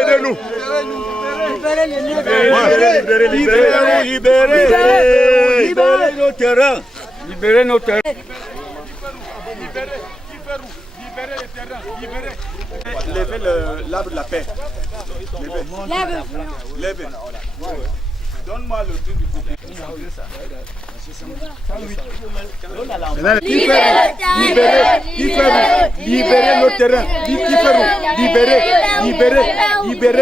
Aidez-nous. Libérez nos terrains. Libérez nos terrains. Libérez les terrains. Levez l'arbre de la paix. Levez. Donne-moi le truc du côté. Libérez nos terrains. Libérez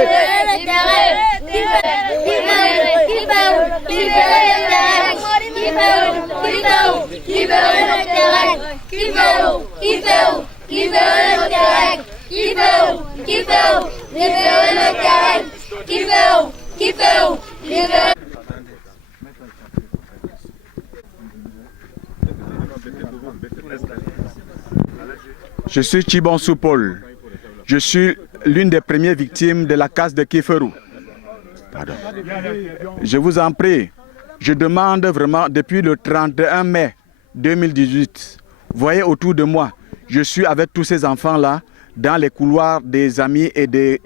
Je suis Chibonsou Paul. Je suis l'une des premières victimes de la casse de Kiferou. Pardon. Je vous en prie, je demande vraiment depuis le 31 mai 2018, voyez autour de moi, je suis avec tous ces enfants-là dans les couloirs des amis et des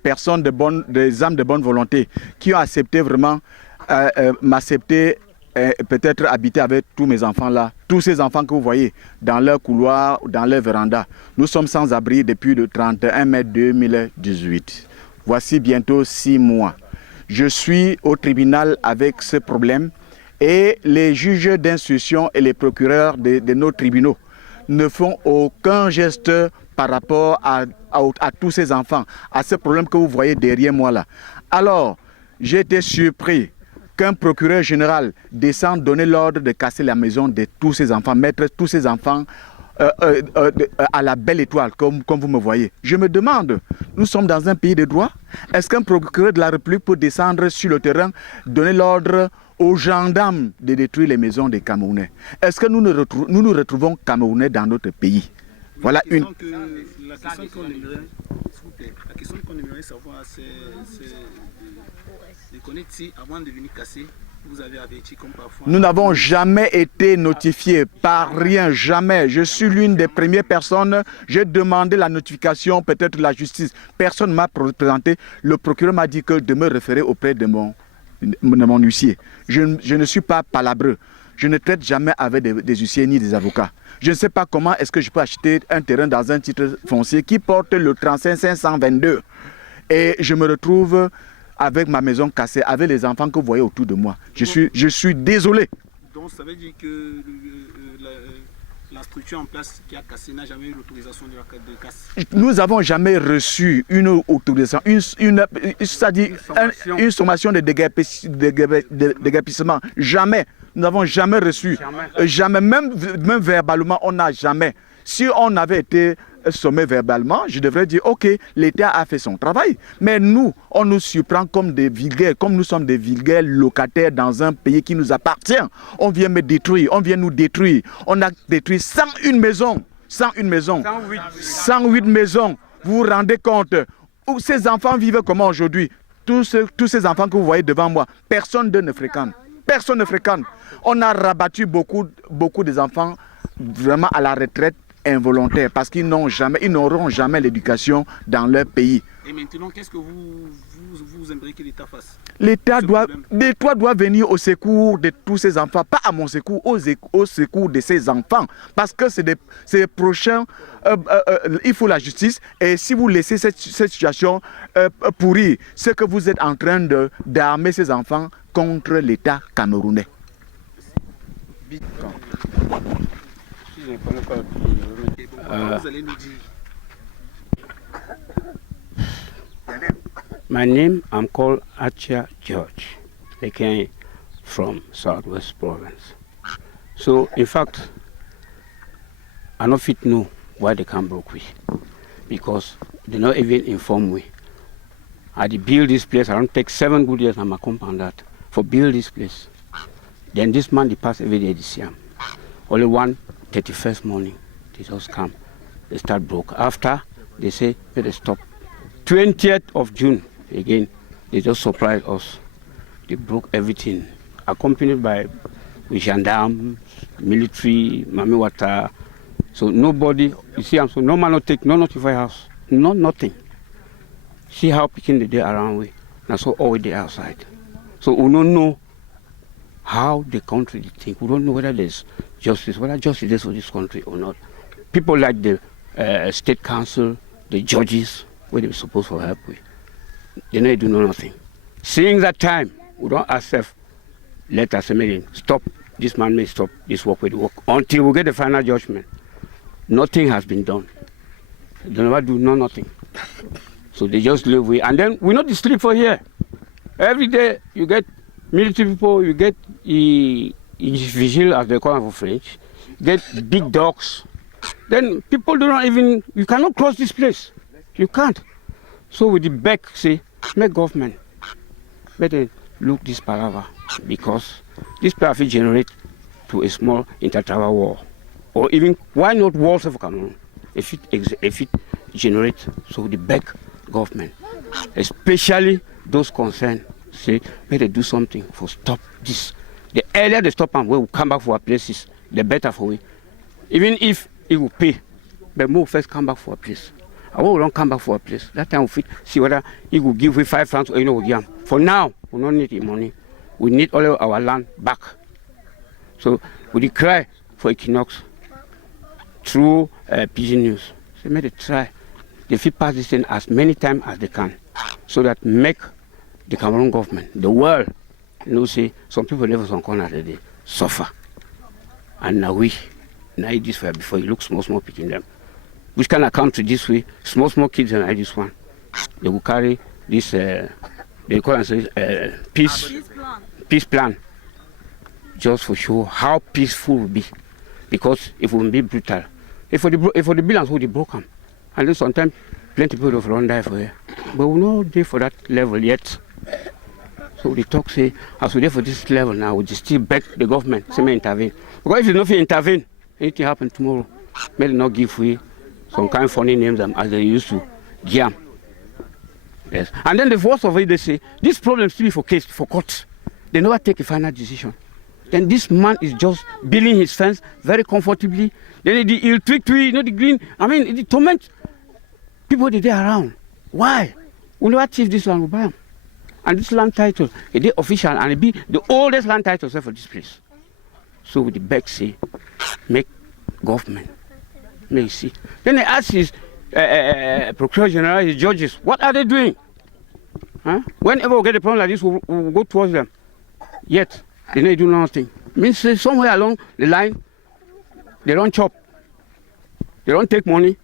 personnes des âmes de bonne volonté qui ont accepté vraiment m'accepter peut-être habiter avec tous mes enfants-là, tous ces enfants que vous voyez dans leur couloir, dans leur véranda. Nous sommes sans abri depuis le 31 mai 2018. Voici bientôt 6 mois. Je suis au tribunal avec ce problème et les juges d'instruction et les procureurs de nos tribunaux ne font aucun geste par rapport à tous ces enfants, à ce problème que vous voyez derrière moi là. Alors, j'ai été surpris qu'un procureur général descende donner l'ordre de casser la maison de tous ces enfants, mettre tous ces enfants à la belle étoile, comme vous me voyez. Je me demande, nous sommes dans un pays de droit. Est-ce qu'un procureur de la République peut descendre sur le terrain, donner l'ordre aux gendarmes de détruire les maisons des Camerounais? Est-ce que nous nous retrouvons Camerounais dans notre pays? Voilà une... La question qu'on aimerait savoir, c'est de connaître si, avant de venir casser, vous avez averti comme parfois... Nous n'avons jamais été notifiés par rien, jamais. Je suis l'une des premières personnes. J'ai demandé la notification, peut-être de la justice. Personne ne m'a présenté. Le procureur m'a dit que de me référer auprès de mon huissier. Je ne suis pas palabreux. Je ne traite jamais avec des huissiers ni des avocats. Je ne sais pas comment est-ce que je peux acheter un terrain dans un titre foncier qui porte le 35522. Et je me retrouve avec ma maison cassée, avec les enfants que vous voyez autour de moi. Je suis désolé. Donc ça veut dire que la structure en place qui a cassé n'a jamais eu l'autorisation de casse? Nous n'avons jamais reçu une autorisation, c'est-à-dire une sommation de déguerpissement. Jamais. Nous n'avons jamais reçu. Jamais. Même verbalement, on n'a jamais. Si on avait été sommé verbalement, je devrais dire, ok, l'État a fait son travail. Mais nous, on nous surprend comme des vulgaires, comme nous sommes des vulgaires locataires dans un pays qui nous appartient. On vient me détruire, on vient nous détruire. On a détruit 101 maisons. 101 maisons. 108 maisons. Vous vous rendez compte? Où ces enfants vivent comment aujourd'hui? Tous ces enfants que vous voyez devant moi, personne d'eux ne fréquente. Personne ne fréquente. On a rabattu beaucoup des enfants vraiment à la retraite involontaire parce qu'ils n'auront jamais l'éducation dans leur pays. Et maintenant, qu'est-ce que vous aimeriez que l'État fasse? L'État doit venir au secours de tous ces enfants, pas à mon secours, au secours de ces enfants. Parce que c'est des prochains, il faut la justice. Et si vous laissez cette situation pourrir, c'est que vous êtes en train d'armer ces enfants contre l'État camerounais. Vous allez nous dire. My name, I'm called Achia George. They came from Southwest Province. So, in fact, I don't fit know why they come broke with, because they not even inform me. I build this place. I don't take 7 good years. I'm a compound that for build this place. Then this man, they pass every day this year. Only 31st morning, they just come. They start broke. After, they say, let us stop. 20th of June, again, they just surprised us. They broke everything, accompanied by gendarmes, military, Mami Water. So nobody, you see, so no man no take, no notify house, no nothing. See how picking the day around we. Now so all the outside. So we don't know how the country think. We don't know whether there's justice, whether justice is for this country or not. People like the state council, the judges, where they're supposed to help with, they do nothing. Seeing that time, we don't accept. Let us stop. This man may stop this work with the work until we get the final judgment. Nothing has been done. They never do nothing. So they just live with, and then we not sleep for here. Every day you get military people, you get vigil as they call them for French, get big dogs. Then people do not even, you cannot cross this place. You can't. So with the back say, make government better look this palaver, because this palaver generate to a small intertribal war. Or even, why not walls of Cameroon? If it generates, so the back government, especially those concerned, say, better do something for stop this. The earlier they stop and we will come back for our places, the better for we. Even if it will pay, but more first come back for a place. I will not come back for a place. That time we see whether he will give we 5 francs or you know. For now, we don't need the money. We need all of our land back. So we cry for Equinox through Pigeon News. They made a try. They fit pass this thing as many times as they can, so that make the Cameroon government, the world, say some people live in some corner they suffer. And now eat this way before you look small picking them. Which can account to this way, small kids and this one. They will carry this, they call it peace plan. Just for sure how peaceful will be. Because it will be brutal. If for the billions would be broken. And then sometimes plenty of people will die for here. But we're not there for that level yet. So the talk say, as we're there for this level now, we just still beg the government, say may intervene. Because if they don't intervene, anything happen tomorrow, may they not give we some kind of funny names as they used to. Giam. Yes. And then the worst of it, they say, this problem still be for case, for court. They never take a final decision. Then this man is just building his fence very comfortably. Then he'll tweak to it, the green. I mean, it torment people that are around. Why? We never achieve this land, we buy them. And this land title, it is official and it be the oldest land title for this place. So with the back say, make government, may see. Then they ask his Procurator General, his judges, what are they doing? Huh? Whenever we get a problem like this, we'll go towards them. Yet, they don't do nothing. Means somewhere along the line, they don't chop. They don't take money.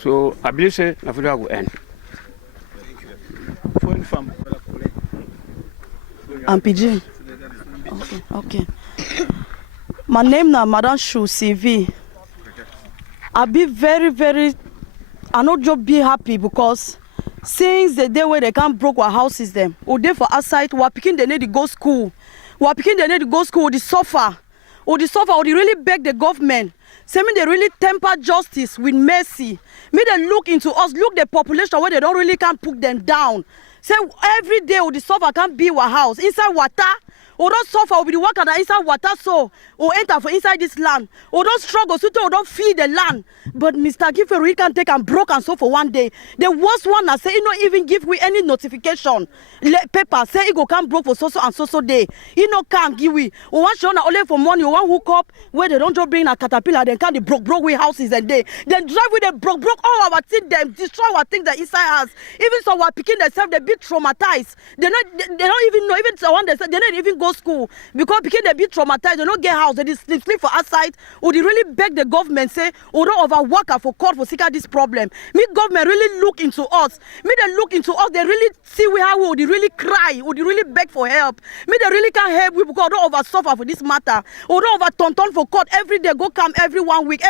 So I believe say Nigeria will end. I'm PG. Okay. My name now, Madame Chou CV. I be very, I not just be happy because since the day where they can't broke our houses them, or day for outside, we are picking the need to go school. We are picking the need to go school, or suffer, or they really beg the government. Say me they really temper justice with mercy. Me they look into us, look the population where they don't really can put them down. Say every day or the suffer can't be our house inside water. Or don't suffer will be the worker that inside water so or enter for inside this land. Or don't struggle so or don't feed the land. But Mr. Giffey can take and broke and so for one day. The worst one that say he not even give we any notification. Paper say he go come broke for so and so day. He no can give we. Or one show only for money or one hook up where they don't just bring a caterpillar then can the broke we houses and day. Then drive with the broke all our things them destroy our things that inside us. Even so we're picking themselves they be traumatized. They don't even know even someone they don't even go school because they be traumatized, they don't get house, they sleep for outside, or they really beg the government, say, or don't overwork for court for seek out this problem. Me government really look into us. Me they look into us, they really see how we would really cry, would really beg for help. Me they really can't help we because don't over suffer for this matter. Or don't over ton for court every day, go come every 1 week,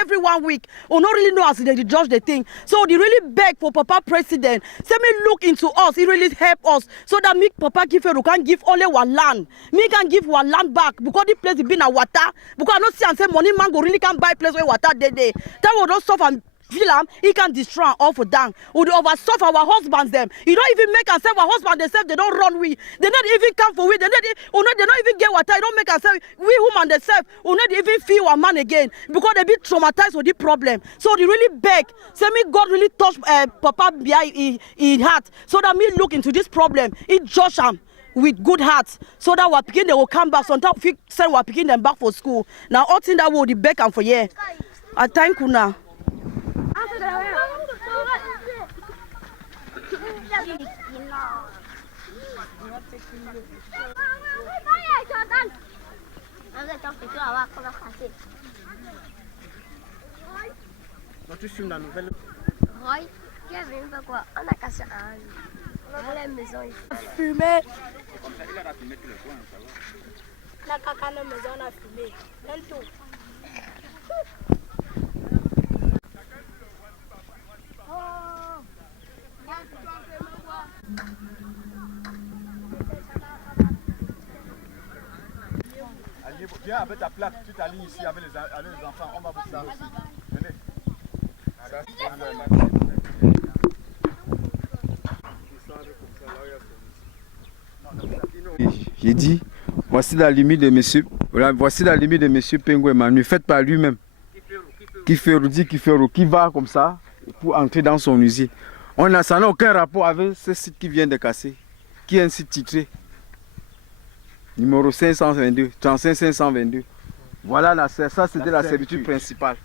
or not really know as they judge the thing. So they really beg for Papa President. Say me look into us, he really help us so that me Papa Giffey can give only one land. Me we can give our land back because the place is been a water. Because I don't see and say money man go really can buy place where water they. That will not suffer. He can destroy all for them. We oversuffer our husbands them. You don't even make ourselves our husband themselves. They don't run we. They don't even come for we. They don't even get water. They don't make ourselves we woman themselves. We not even feel our man again because they be traumatized with the problem. So they really beg. Say me God really touch Papa behind his heart so that me look into this problem. He judge him with good hearts so that our picking they will come back. Sometimes we send our picking them back for school. Now all thing that will be beg and for yeah. I thank you now. Tu filmes la nouvelle. Oui, il y avait une fois quoi, on a cassé un. Dans la maison, il faut Fumer. Il a raffiné tous les coins, ça va. La caca dans la maison on a fumé. Même tout. Viens avec ta plaque, tu t'alignes ici avec les enfants, on va vous faire aussi. Venez. J'ai dit, voici la limite de monsieur, voici la limite de monsieur Pengo Emmanuel, faite par lui-même. Qui va comme ça pour entrer dans son usine. Ça n'a aucun rapport avec ce site qui vient de casser, qui est un site titré. Numéro 522, 35 522. Voilà, ça c'était la servitude principale.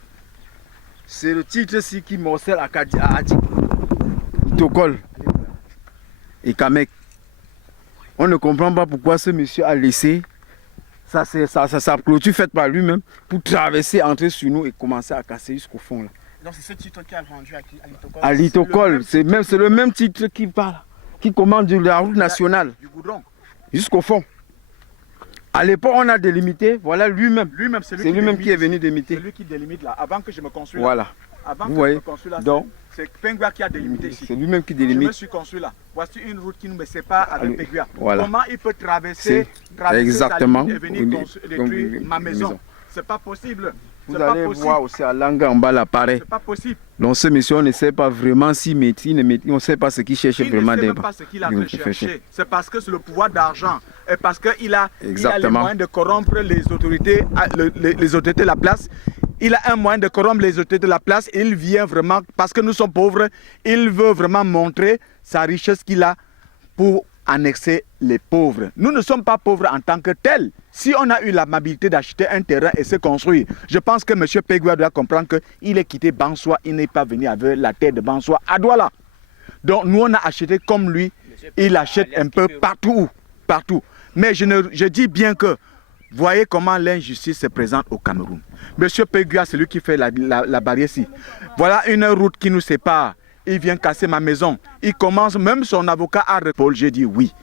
C'est le titre-ci qui morcelle à Adik, Tokol et Kamek. On ne comprend pas pourquoi ce monsieur a laissé sa clôture faite par lui-même pour traverser, entrer sur nous et commencer à casser jusqu'au fond. Là. Donc c'est ce titre qui a rendu à Litokol. À Litokol, c'est le même titre qui parle, qui commande la route nationale jusqu'au fond. À l'époque, on a délimité, voilà lui-même. C'est lui-même qui est venu délimiter. C'est lui qui délimite là, avant que je me construise. Voilà. Avant vous que voyez, je me construise là, donc, c'est Pengua qui a délimité ici. C'est lui-même qui Je délimite. me suis construit là. Voici une route qui nous sépare avec Pengua. Voilà. Comment il peut traverser exactement sa ligne et venir détruire ma maison? C'est pas possible. Vous allez voir aussi à Langa en bas l'appareil. C'est pas possible. Donc ce monsieur, on ne sait pas vraiment s'il maîtrise, on ne sait pas ce qu'il cherche vraiment. Il ne sait même pas ce qu'il a cherché. C'est parce que c'est le pouvoir d'argent. Et parce qu'il a les moyens de corrompre les autorités de la place. Il a un moyen de corrompre les autorités de la place. Il vient vraiment, parce que nous sommes pauvres, il veut vraiment montrer sa richesse qu'il a pour annexer les pauvres. Nous ne sommes pas pauvres en tant que tels. Si on a eu l'amabilité d'acheter un terrain et se construire, je pense que M. Pegua doit comprendre qu'il est quitté Bansoa, il n'est pas venu avec la terre de Bansoa à Douala. Donc nous on a acheté comme lui, il achète un peu partout. Mais je dis bien que, voyez comment l'injustice se présente au Cameroun. M. Pegua, c'est lui qui fait la barrière ici. Voilà une route qui nous sépare. Il vient casser ma maison. Il commence, même son avocat à répondre. J'ai dit oui.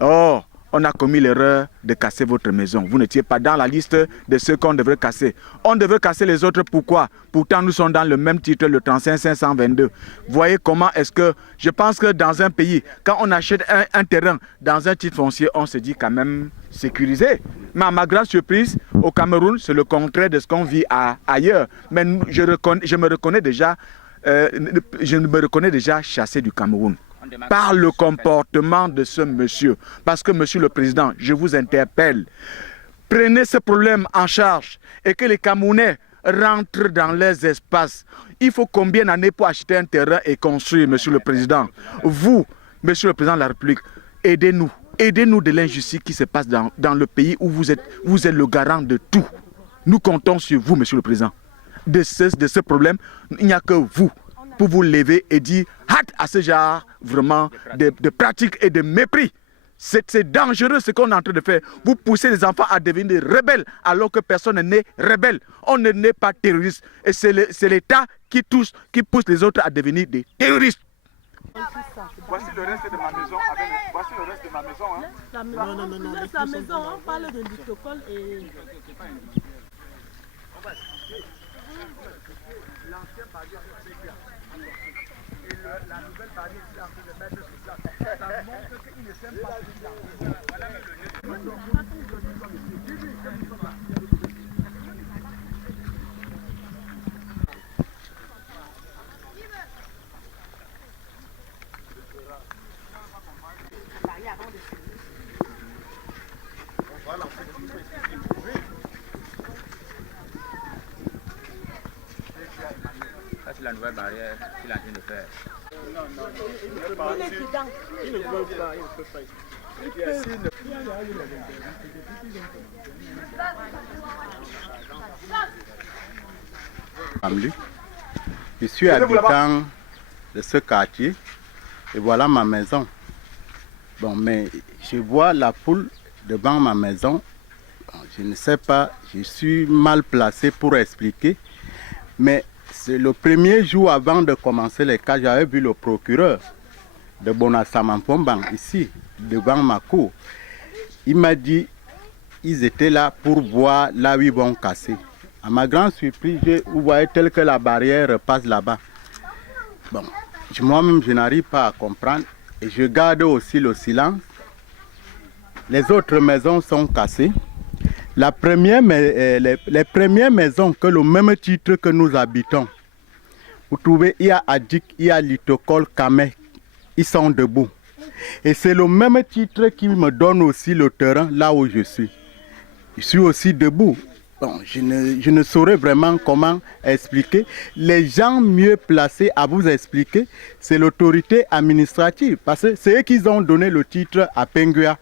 Oh, on a commis l'erreur de casser votre maison. Vous n'étiez pas dans la liste de ceux qu'on devrait casser. On devrait casser les autres, pourquoi? Pourtant, nous sommes dans le même titre, le 35 522. Voyez comment est-ce que, je pense que dans un pays, quand on achète un terrain dans un titre foncier, on se dit quand même sécurisé. Mais à ma grande surprise, au Cameroun, c'est le contraire de ce qu'on vit ailleurs. Mais je me reconnais déjà chassé du Cameroun par le comportement de ce monsieur. Parce que, monsieur le président, je vous interpelle, prenez ce problème en charge et que les Camerounais rentrent dans leurs espaces. Il faut combien d'années pour acheter un terrain et construire, monsieur le président? Vous, monsieur le président de la République, aidez-nous. Aidez-nous de l'injustice qui se passe dans le pays où vous êtes le garant de tout. Nous comptons sur vous, monsieur le président. De ce problème, il n'y a que vous pour vous lever et dire hâte à ce genre vraiment de pratiques et de mépris. C'est dangereux ce qu'on est en train de faire. Vous poussez les enfants à devenir des rebelles alors que personne n'est rebelle. On ne naît pas terroriste. Et c'est l'État qui pousse les autres à devenir des terroristes. Voici le reste de ma maison. Voici le reste de ma maison. Hein. Non. La maison, on parle de Litokol et... L'ancien barrière et la nouvelle barrière qu'il est en train de mettre sur place, ça montre qu'il ne s'aime pas. Voilà le nouvelle barrière qu'il est en train de faire. Ils ne peuvent pas, ils ne peuvent pas. Je suis habitant de ce quartier et voilà ma maison. Bon, mais je vois la poule devant ma maison. Bon, je ne sais pas, je suis mal placé pour expliquer. Mais c'est le premier jour avant de commencer les cas, j'avais vu le procureur de Bonassamampombang ici, devant ma cour. Il m'a dit ils étaient là pour voir là où ils vont casser. À ma grande surprise, vous voyez tel que la barrière passe là-bas. Bon, moi-même, je n'arrive pas à comprendre et je garde aussi le silence. Les autres maisons sont cassées. Les premières maisons que le même titre que nous habitons, vous trouvez, il y a Adjik, il y a Litokol, Kamek, ils sont debout. Et c'est le même titre qui me donne aussi le terrain là où je suis. Je suis aussi debout. Bon, je ne saurais vraiment comment expliquer. Les gens mieux placés à vous expliquer, c'est l'autorité administrative. Parce que c'est eux qui ont donné le titre à Penguia.